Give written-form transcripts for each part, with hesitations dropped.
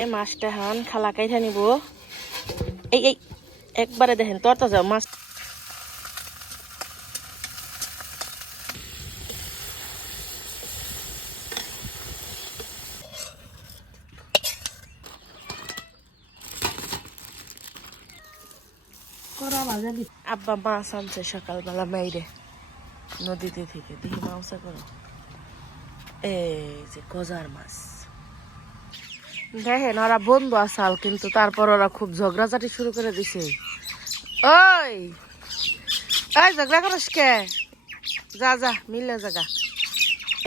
এই মাছটা হান খালা কাইটা নিব। এই এই একবারে দেখেন তরতা যাও মাছ। আব্বা মাছ আনছে সকালবেলা মেয়েরে নদীতে থেকে, দেখি মাংসা করো। এই যে গজার মাছ দেখেন, ওরা বন্ধু আসাল কিন্তু তারপর ওরা খুব ঝগড়াঝাটি শুরু করে দিছে। ওই ওই ঝগড়া করিস কে? যা যা মিলে জায়গা।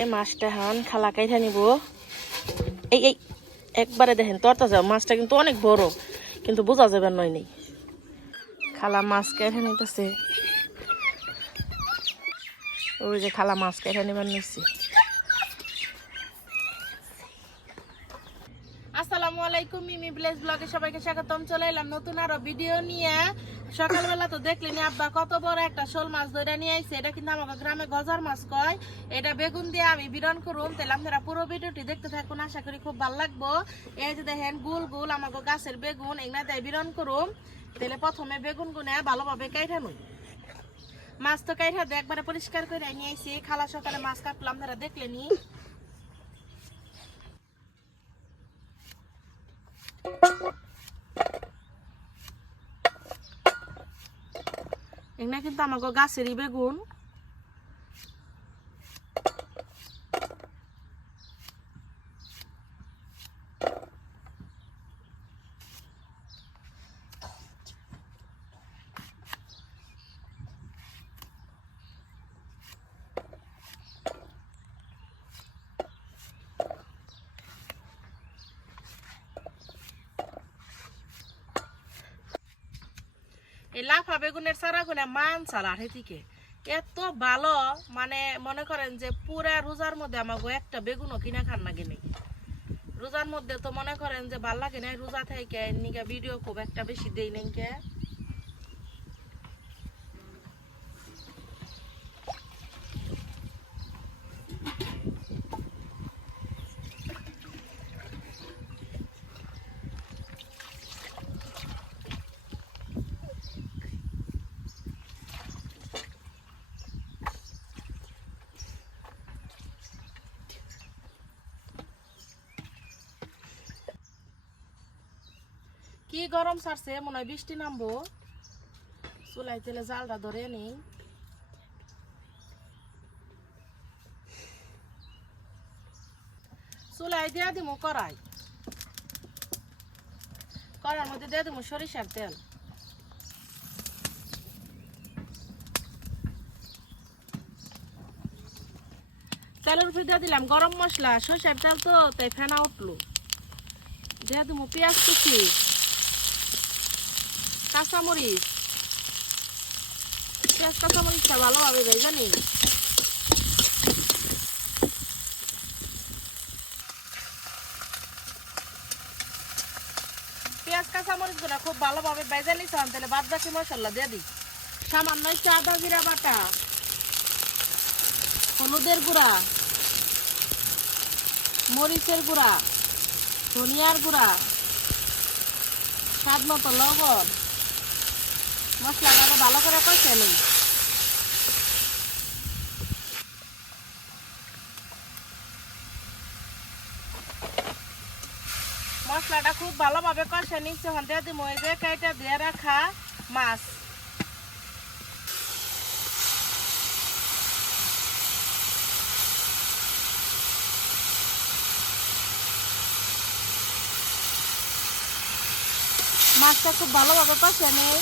এই মাছটা হান খালা কাইটা নিব। এই এই একবারে দেখেন তরতা যাও মাছটা কিন্তু অনেক বড়, কিন্তু বোঝা যাবে নয় নেই। খালা মাছ কেটে নিতেছে। ওই যে খালা মাছ কেটে নিবার নিচ্ছি। আসসালামু আলাইকুম, মিমি ভিলেজ ব্লগে সবাইকে স্বাগতম। চলে এলাম নতুন আরো ভিডিও নিয়ে। সকালবেলা তো দেখলেনি আব্বা কত বড় একটা শোল মাছ ধরে নিয়ে আইছে। এটা কিন্তু আমাদের গ্রামে গজার মাছ কয়। এটা বেগুন দিয়ে আমি বিরন করুন, তাহলে আপনারা পুরো ভিডিওটি দেখতে থাকুন, আশা করি খুব ভালো লাগবো। এই যে দেখেন গুল গুল আমাকে গাছের বেগুন, এগুলা দিয়ে বিরন করুন। তাহলে প্রথমে বেগুন গুনে ভালোভাবে কাইটা নুন। মাছ তো কাইটা দিয়ে একবারে পরিষ্কার করে নিয়ে আইছি। খালা সকালে মাছ কাটলাম, আপনারা দেখলেনি। এগুলা কিন্তু আমাকে গাছেরই বেগুন। এই লাফা বেগুনের চারা গুলা মান চালা থেকে এত ভালো, মানে মনে করেন যে পুরা রোজার মধ্যে আমাকে একটা বেগুনও কিনা খান লাগে নেই। রোজার মধ্যে তো মনে করেন যে ভাল লাগে না, রোজা থেকে নিকা ভিডিও খুব একটা বেশি দেই নেই কে। কি গরম ছাড়ছে, মনে হয় বৃষ্টি নামবো। চুলাই তেলে জালটা ধরে নেই। চুলাই দিয়া দিব কড়াই, কড়ার মধ্যে দিয়ে দিব সরিষার তেল। তেলের উপরে দিয়ে দিলাম গরম মশলা, সরিষার তেল তো তাই ফেনা উঠলো। দিয়ে দিব পেঁয়াজ কুচি, কাঁচামরিচ। পেঁয়াজ কাঁচামরিচটা ভালোভাবে ভেজে নিন। পেঁয়াজ কাঁচামরিচ গুলা খুব ভালোভাবে ভেজে নিচ্ছিলাম, তাহলে বাদ বাকি মশলা দিয়ে দিই। সামান্য একটু আদা জিরা বাটা, হলুদের গুঁড়া, মরিচের গুঁড়া, ধনিয়ার গুঁড়া, স্বাদ মতো লবণ। মশলাটা ভালো করে কষে নিই। মশলাটা খুব ভালোভাবে কষে নিচ্ছে। এখন দিয়ে দিব এই যে কাইটা দিয়ে রাখা মাছ। মাছটা খুব ভালোভাবে কষে নেই।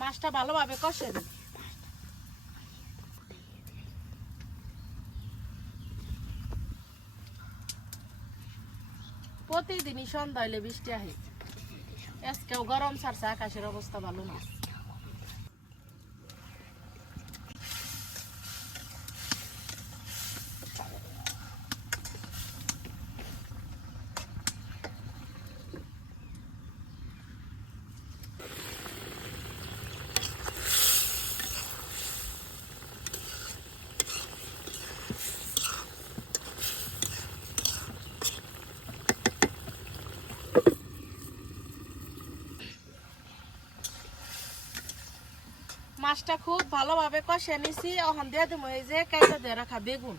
মাছটা ভালোভাবে কষে নিই। প্রতিদিনই সন্ধ্যা হইলে বৃষ্টি আহে। আজকেও গরম ছাড়ছে, আকাশের অবস্থা ভালো না। মাছটা খুব ভালোভাবে কষে নিছি ওখান দিয়ে দেবো এই যে কাইটা দিয়ে রাখা বেগুন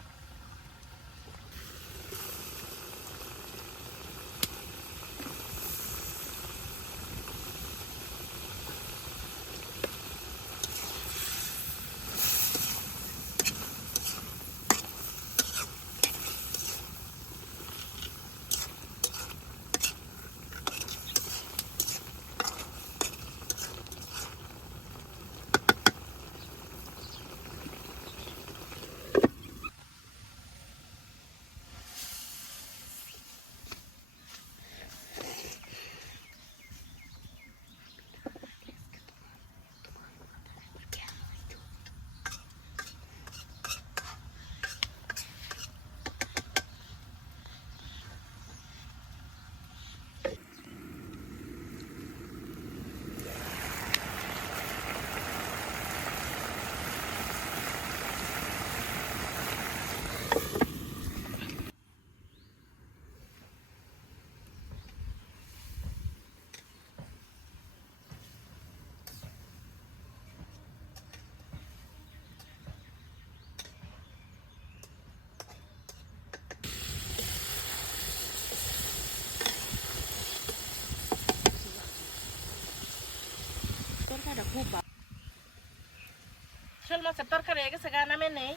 শোল মাছের তরকারি হয়ে গেছে গা নামে নেই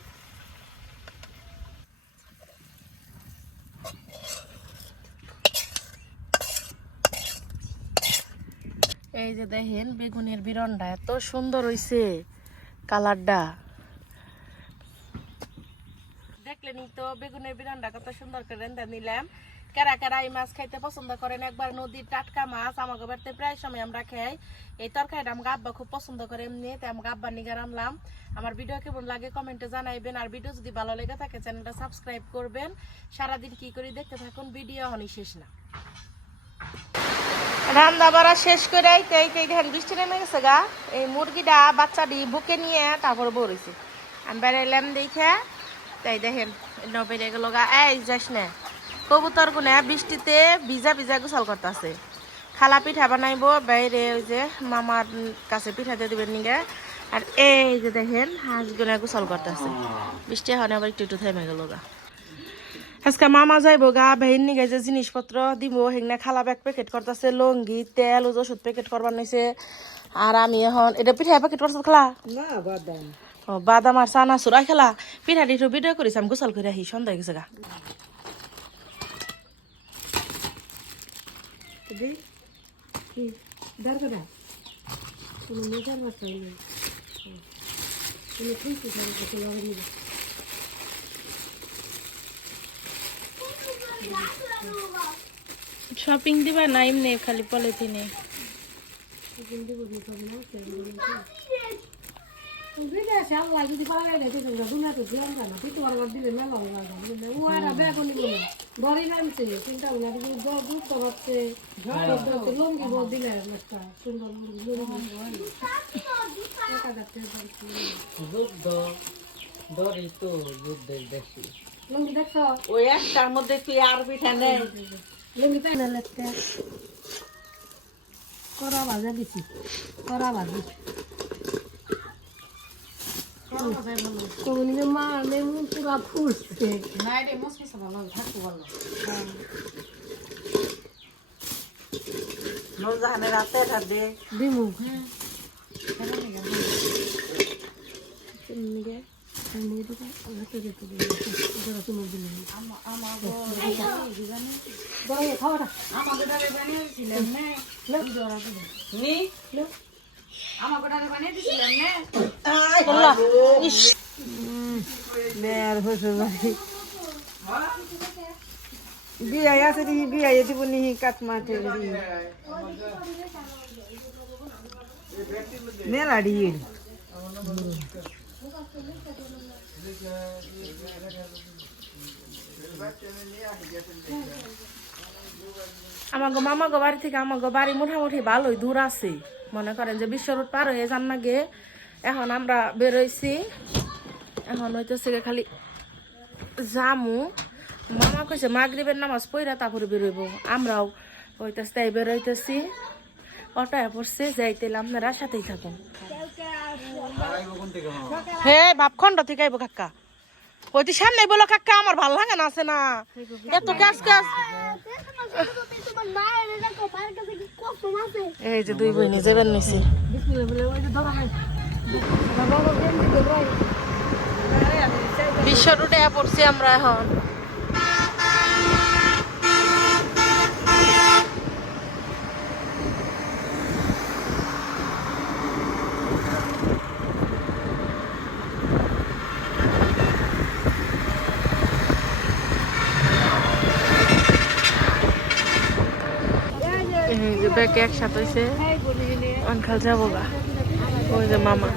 এই যে দেখেন বেগুনের বিরনটা এত সুন্দর হইছে কালারটা দেখলেনি তো বেগুনের বিরনটা কত সুন্দর করে রান্না নিলাম কারা কারা এই মাছ খাইতে পছন্দ করেন একবার নদীর টাটকা মাছ আমাকে বাড়িতে প্রায় সময় আমরা খাই এই তরকারিটা আমাকে আব্বা খুব পছন্দ করে এমনি তাই আমাকে আব্বা নিগার আনলাম আমার ভিডিও কেমন লাগে কমেন্টে জানাইবেন আর ভিডিও যদি ভালো লেগে থাকে চ্যানেলটা সাবস্ক্রাইব করবেন সারাদিন কি করে দেখতে থাকুন ভিডিও হনি শেষ না রান্না বাড়া শেষ করে দেখেন বৃষ্টি নেমে গেছে গা এই মুরগিটা বাচ্চাটি বুকে নিয়ে তারপরে বড়ইছে আমি বেড়াইলাম দেখে তাই দেখেন বেড়ে গেল গা এই যাস না কবুতর গুনে বৃষ্টিতে ভিজা ভিজা গোসল করতেছে খালা পিঠা বানাইবো বাইরে ওই যে মামার কাছে পিঠা দিয়ে দিবেন নিগে আর এই যে দেখেন হাঁস গুনে গোসল করতেছে বৃষ্টি এখন আবার একটু একটু থেমে গেল গা আজকে মামা যাইব গা ভাইয়ের নিগে যে জিনিসপত্র দিব হেগনা খালা ব্যাগ প্যাকেট করতেছে লঙ্গি তেল ওষুধ প্যাকেট করবার নিছে আর আমি এখন এটা পিঠা প্যাকেট করছো খালা না বাদাম ও বাদাম আর চানা চুরাই খেলা পিঠা দিঠু ভিডিও করিস আমি গোসল করে আহি সন্ধ্যা গেছে গা কি দরকার কোনো মজার মাছ পাইনি কোনো খুঁজতে পারি তো লগে নিবে শপিং দিবা না এমনি খালি পলিথিনে বিদেশে আল্লাহ যদি পাওয়া যায় তোমরা দুনিয়া তো দিলাম না তুই তোমার আমার দিলে মেলা ও আর বেগ নিব না বড়ি নামছে চিন্তা না কিন্তু দুধ তো হচ্ছে লঙ্গি বল দিলে একটা সুন্দর লঙ্গি দেখছো ওই একটার মধ্যে তুই আর পিঠা নেই লঙ্গি তাই না লেখতে করা ভাজা দিছি করা ভাজি কোনদিকে মা লেমু পুরা ফুটছে নাই রে মস মস ভালো থাকতে ভালো নজানে রাতে রাতে দিমু বিয়া আছে দেখি বিয়া দিব নি কাট মাঠে মেলা দিয়ে আমার মামা গো বাড়ি থেকে আমার বাড়ি মোটামুটি ভালোই দূর আছে মনে করেন যে বিশ্ব রোড পার হয়ে যান না গে এখন আমরা বেরোইছি এখন হইতেছে খালি জামু মামা কইছে মাগরিবের নামাজ পড়া তারপরে বেরোইব আমরাও হইতেছে তাই বেরোইতেছি অটোয় পড়ছে যাইতেলাম আপনারা সাথেই থাকুন হে ভাবখণ্ড থেকে আইব কাকা ওই তুই সামনে বলো কাকা আমার ভাল লাগে না আছে না এত কাজ কাজ এই যে দুই বইনে যাবেন নিছে বিশ্ব রুটে পড়ছি আমরা এখন ব্যাগে একসাথে হয়েছে অনখাল যাবো গা ওই যে মামা